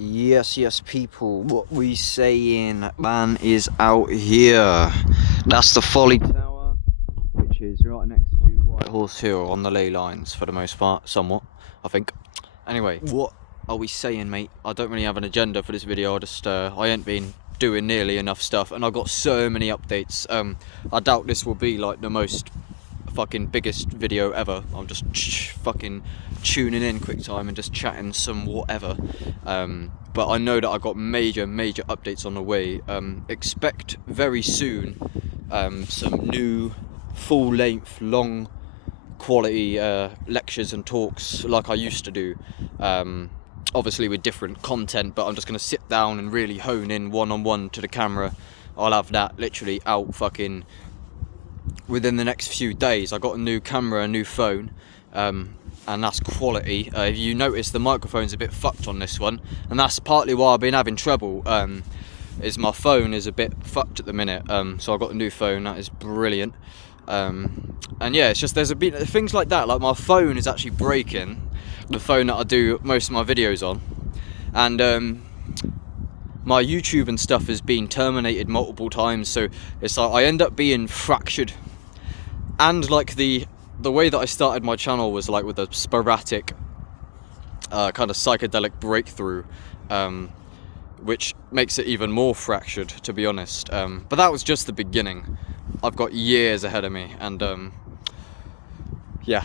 Yes, people, what we saying, man, is out here. That's the Folly Tower, which is right next to Whitehorse Hill on the ley lines for the most part, somewhat, I think. Anyway, what are we saying, mate? I don't really have an agenda for this video. I ain't been doing nearly enough stuff, and I've got so many updates. I doubt this will be like the most fucking biggest video ever. I'm just fucking tuning in quick time and just chatting some whatever. But I know that I've got major updates on the way. Expect very soon some new full-length, long quality lectures and talks like I used to do, obviously with different content, but I'm just going to sit down and really hone in one-on-one to the camera. I'll have that literally out fucking within the next few days. I got a new camera, a new phone, and that's quality. If you notice, the microphone's a bit fucked on this one, and that's partly why I've been having trouble, is my phone is a bit fucked at the minute. So I got a new phone, that is brilliant. And yeah, it's just there's a bit things like that, like my phone is actually breaking, the phone that I do most of my videos on, and my YouTube and stuff has been terminated multiple times, so it's like I end up being fractured. And like the way that I started my channel was like with a sporadic kind of psychedelic breakthrough, which makes it even more fractured, to be honest. But that was just the beginning. I've got years ahead of me, and yeah,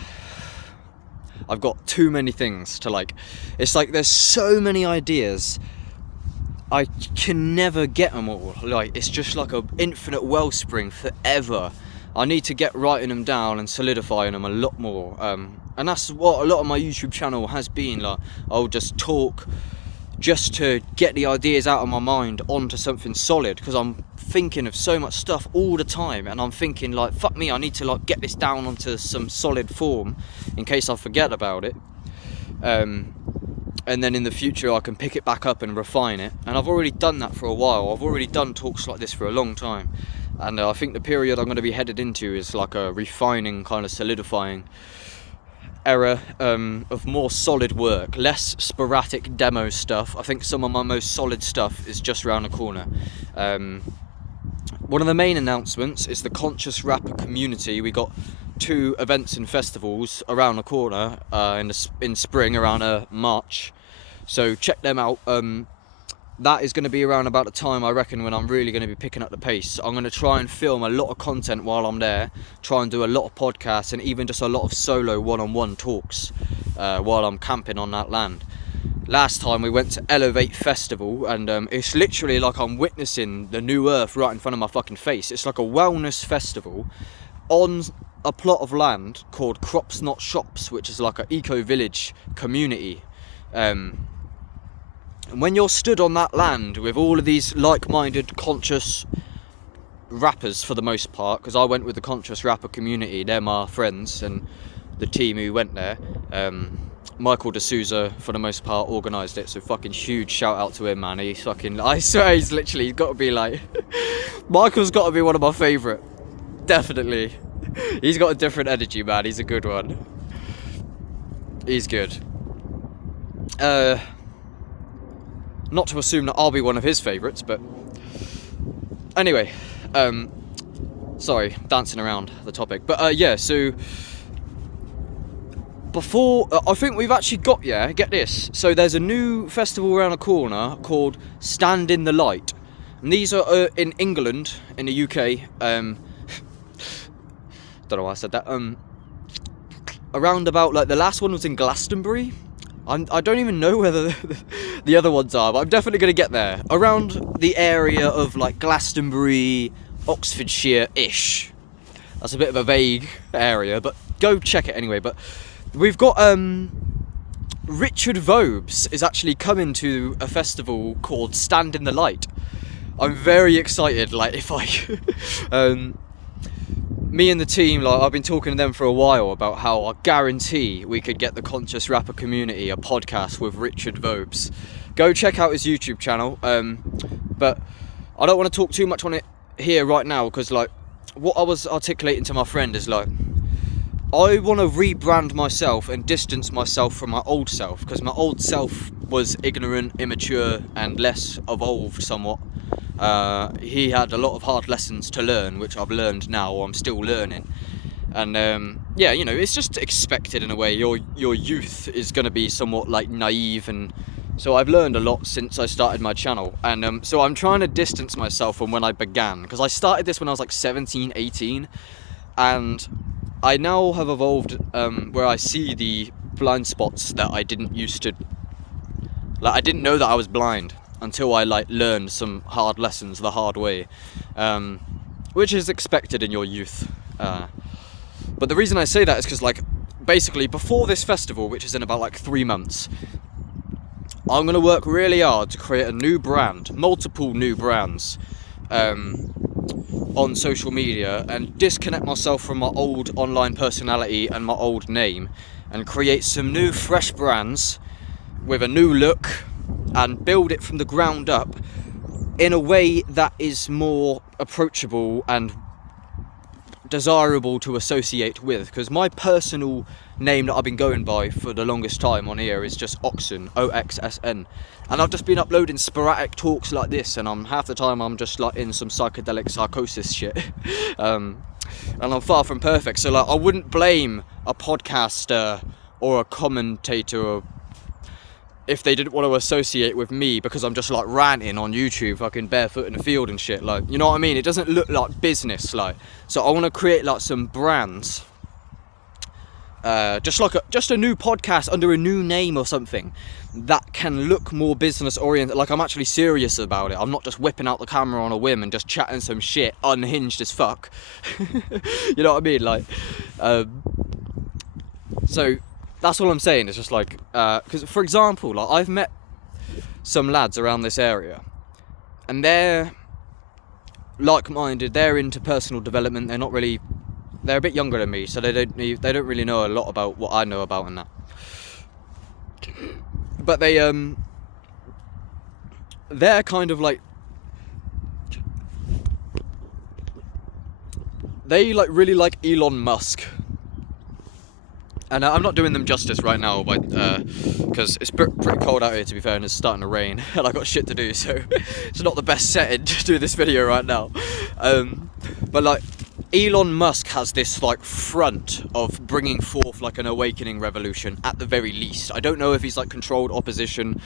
I've got too many things to like. It's like there's so many ideas, I can never get them all. Like, it's just like an infinite wellspring forever. I need to get writing them down and solidifying them a lot more. And that's what a lot of my YouTube channel has been. Like, I'll just talk just to get the ideas out of my mind onto something solid, because I'm thinking of so much stuff all the time, and I'm thinking like, fuck me, I need to like get this down onto some solid form in case I forget about it. And then in the future I can pick it back up and refine it, and I've already done that for a while. I've already done talks like this for a long time, and I think the period I'm going to be headed into is like a refining, kind of solidifying era of more solid work, less sporadic demo stuff. I think some of my most solid stuff is just around the corner. One of the main announcements is the Conscious Rapper community. We got 2 events and festivals around the corner in spring, around March, so check them out. That is going to be around about the time, I reckon, when I'm really going to be picking up the pace. I'm going to try and film a lot of content while I'm there, try and do a lot of podcasts, and even just a lot of solo one-on-one talks while I'm camping on that land. Last time we went to Elevate Festival, and it's literally like I'm witnessing the new earth right in front of my fucking face. It's like a wellness festival on a plot of land called Crops Not Shops, which is like an eco-village community. And when you're stood on that land with all of these like-minded, conscious rappers, for the most part, because I went with the Conscious Rapper community, they're my friends and the team who went there. Michael D'Souza, for the most part, organised it, so fucking huge shout out to him, man. He's fucking, I swear, he's got to be like, Michael's got to be one of my favourite, definitely. He's got a different energy, man. He's a good one. He's good. Not to assume that I'll be one of his favourites, but anyway, sorry, dancing around the topic. But yeah, so before, I think we've actually got, get this. So there's a new festival around the corner called Stand in the Light. And these are in England, in the UK. Don't know why I said that. Around about, like, the last one was in Glastonbury. I don't even know whether the other ones are, but I'm definitely going to get there. Around the area of, like, Glastonbury, Oxfordshire-ish. That's a bit of a vague area, but go check it anyway. But we've got Richard Vobes is actually coming to a festival called Stand in the Light. I'm very excited. Like, if I me and the team, like, I've been talking to them for a while about how I guarantee we could get the Conscious Rapper community a podcast with Richard Vobes. Go check out his YouTube channel. But I don't want to talk too much on it here right now, because like what I was articulating to my friend is like, I want to rebrand myself and distance myself from my old self, because my old self was ignorant, immature, and less evolved somewhat. He had a lot of hard lessons to learn, which I've learned now, or I'm still learning. And yeah, you know, it's just expected in a way. Your youth is going to be somewhat like naive, and so I've learned a lot since I started my channel. And so I'm trying to distance myself from when I began, because I started this when I was like 17, 18, and I now have evolved where I see the blind spots that I didn't used to. Like, I didn't know that I was blind until I like learned some hard lessons the hard way, which is expected in your youth. But the reason I say that is because, like, basically before this festival, which is in about like 3 months, I'm going to work really hard to create a new brand, multiple new brands, on social media, and disconnect myself from my old online personality and my old name, and create some new fresh brands with a new look, and build it from the ground up in a way that is more approachable and desirable to associate with. Because my personal name that I've been going by for the longest time on here is just OXSN, OXSN, and I've just been uploading sporadic talks like this, and half the time I'm just like in some psychedelic psychosis shit. And I'm far from perfect, so like I wouldn't blame a podcaster or a commentator if they didn't want to associate with me, because I'm just like ranting on YouTube, fucking barefoot in the field and shit, like, you know what I mean? It doesn't look like business, like. So I want to create like some brands, just a new podcast under a new name or something that can look more business oriented. Like, I'm actually serious about it. I'm not just whipping out the camera on a whim and just chatting some shit unhinged as fuck. You know what I mean? Like, so that's all I'm saying. It's just like, because for example, like, I've met some lads around this area, and they're like-minded. They're into personal development. They're a bit younger than me, so they don't really know a lot about what I know about and that. But they're kind of like, they like really like Elon Musk. And I'm not doing them justice right now, but because it's pretty cold out here, to be fair, and it's starting to rain, and I've got shit to do, so it's not the best setting to do this video right now. But like, Elon Musk has this like front of bringing forth like an awakening revolution at the very least. I don't know if he's like controlled opposition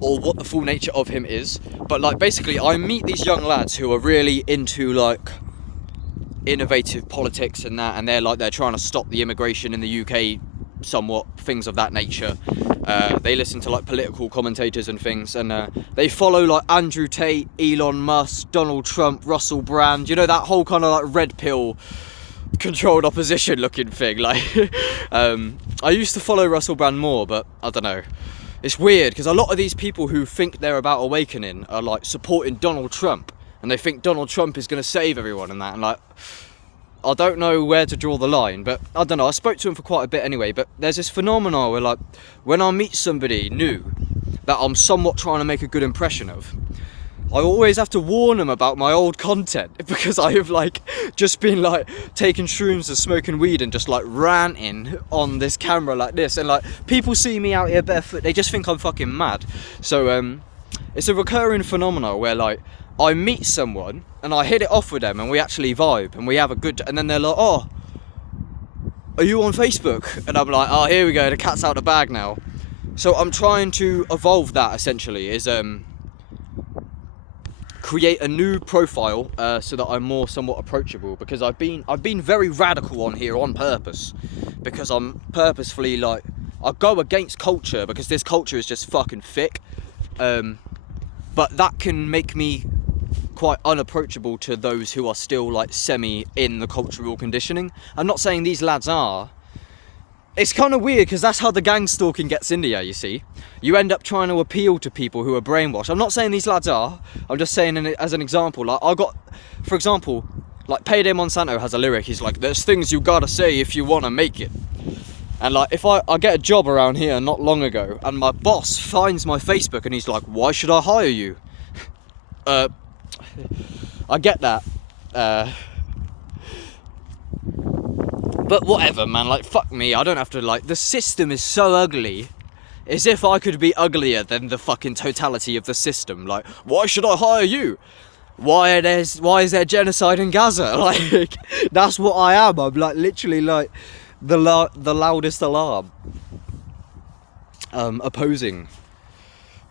or what the full nature of him is, but like, basically I meet these young lads who are really into like innovative politics and that, and they're trying to stop the immigration in the UK somewhat, things of that nature. They listen to like political commentators and things, and they follow like Andrew Tate, Elon Musk, Donald Trump, Russell Brand, you know, that whole kind of like red pill controlled opposition looking thing. Like, I used to follow Russell Brand more, but I don't know, it's weird because a lot of these people who think they're about awakening are like supporting Donald Trump, and they think Donald Trump is going to save everyone and that, and like, I don't know where to draw the line, but I don't know. I spoke to him for quite a bit anyway, but there's this phenomenon where, like, when I meet somebody new that I'm somewhat trying to make a good impression of, I always have to warn them about my old content, because I have like just been like taking shrooms and smoking weed and just like ranting on this camera like this, and like, people see me out here barefoot, they just think I'm fucking mad. So it's a recurring phenomenon where like, I meet someone and I hit it off with them and we actually vibe and we have a good, and then they're like, oh, are you on Facebook? And I'm like, oh, here we go, the cat's out of the bag now. So I'm trying to evolve that, essentially, is create a new profile so that I'm more somewhat approachable, because I've been very radical on here on purpose, because I'm purposefully like, I go against culture because this culture is just fucking thick, but that can make me quite unapproachable to those who are still like semi in the cultural conditioning. I'm not saying these lads are. It's kind of weird because that's how the gang stalking gets in there, you see. You end up trying to appeal to people who are brainwashed. I'm not saying these lads are. I'm just saying as an example. Like, I got, for example, like Payday Monsanto has a lyric. He's like, there's things you gotta say if you want to make it. And like, if I get a job around here not long ago, and my boss finds my Facebook and he's like, why should I hire you? I get that. But whatever, man, like, fuck me, I don't have to, like, the system is so ugly. As if I could be uglier than the fucking totality of the system. Like, why should I hire you? Why is there genocide in Gaza? Like, that's what I am. I'm like literally like the loudest alarm, opposing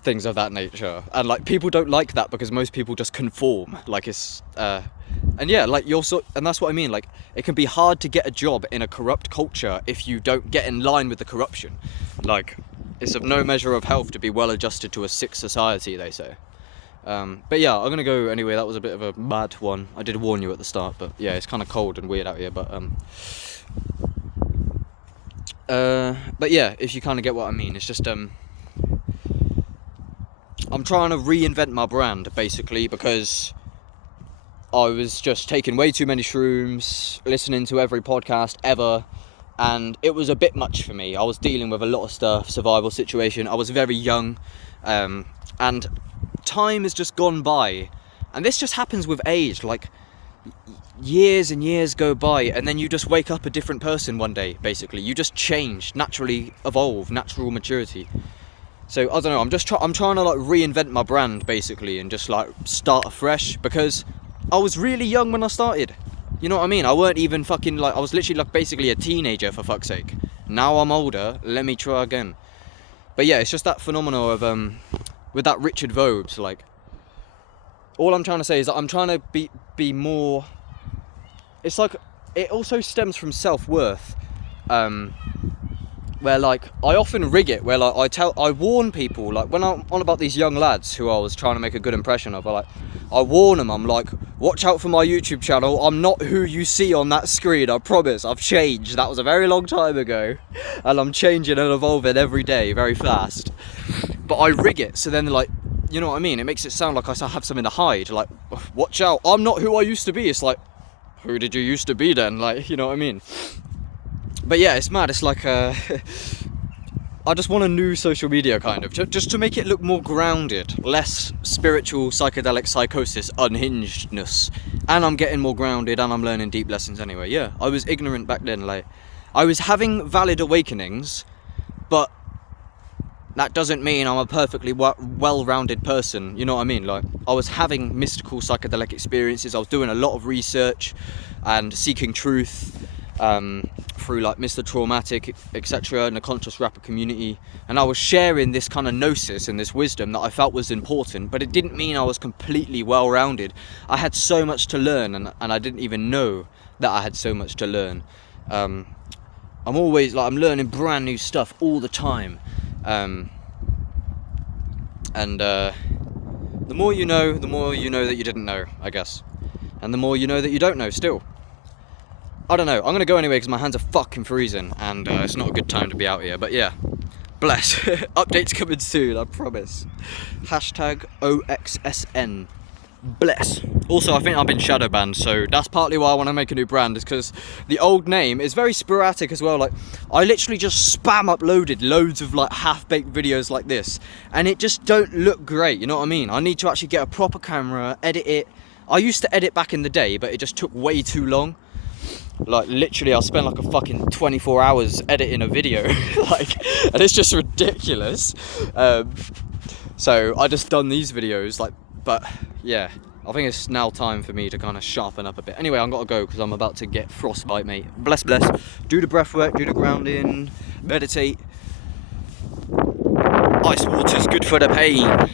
things of that nature. And like, people don't like that because most people just conform. Like, it's and yeah, like, and that's what I mean. Like, it can be hard to get a job in a corrupt culture if you don't get in line with the corruption. Like, it's of no measure of health to be well adjusted to a sick society, they say. But yeah, I'm gonna go anyway. That was a bit of a bad one. I did warn you at the start, but yeah, it's kind of cold and weird out here. But yeah, if you kind of get what I mean, it's just I'm trying to reinvent my brand basically, because I was just taking way too many shrooms, listening to every podcast ever, and it was a bit much for me. I was dealing with a lot of stuff, survival situation. I was very young, and time has just gone by, and this just happens with age. Like, years and years go by, and then you just wake up a different person one day. Basically, you just change, naturally evolve, natural maturity. So I don't know. I'm trying to like reinvent my brand basically, and just like start afresh, because I was really young when I started. You know what I mean? I weren't even fucking like, I was literally like basically a teenager, for fuck's sake. Now I'm older. Let me try again. But yeah, it's just that phenomenon of with that Richard Vobes, like, all I'm trying to say is that I'm trying to be more, it's like, it also stems from self-worth, where like, I often rig it, where like, I warn people, like, when I'm on about these young lads who I was trying to make a good impression of, I warn them, I'm like, watch out for my YouTube channel, I'm not who you see on that screen, I promise, I've changed, that was a very long time ago, and I'm changing and evolving every day, very fast. But I rig it, so then like, you know what I mean, it makes it sound like I have something to hide, like, watch out, I'm not who I used to be. It's like, who did you used to be then, like, you know what I mean? But yeah, it's mad, it's like, I just want a new social media, kind of, just to make it look more grounded, less spiritual, psychedelic psychosis, unhingedness, and I'm getting more grounded, and I'm learning deep lessons anyway. Yeah, I was ignorant back then, like, I was having valid awakenings, but that doesn't mean I'm a perfectly well-rounded person, you know what I mean? Like, I was having mystical psychedelic experiences, I was doing a lot of research and seeking truth through like Mr. Traumatic, etc., and the conscious rapper community, and I was sharing this kind of gnosis and this wisdom that I felt was important, but it didn't mean I was completely well-rounded. I had so much to learn, and I didn't even know that I had so much to learn. I'm always like, I'm learning brand new stuff all the time. The more you know that you didn't know, I guess. And the more you know that you don't know still. I don't know, I'm gonna go anyway because my hands are fucking freezing, and it's not a good time to be out here, but yeah. Bless. Updates coming soon, I promise. Hashtag OXSN. Bless. Also, I think I've been shadow banned, so that's partly why I want to make a new brand, is because the old name is very sporadic as well. Like, I literally just spam uploaded loads of like half-baked videos like this, and it just don't look great, you know what I mean? I need to actually get a proper camera, edit it. I used to edit back in the day, but it just took way too long. Like, literally, I'll spend like a fucking 24 hours editing a video, like, and it's just ridiculous. So I just done these videos, like, but yeah, I think it's now time for me to kind of sharpen up a bit. Anyway, I've got to go because I'm about to get frostbite, mate. Bless, bless. Do the breath work, do the grounding, meditate. Ice water's good for the pain.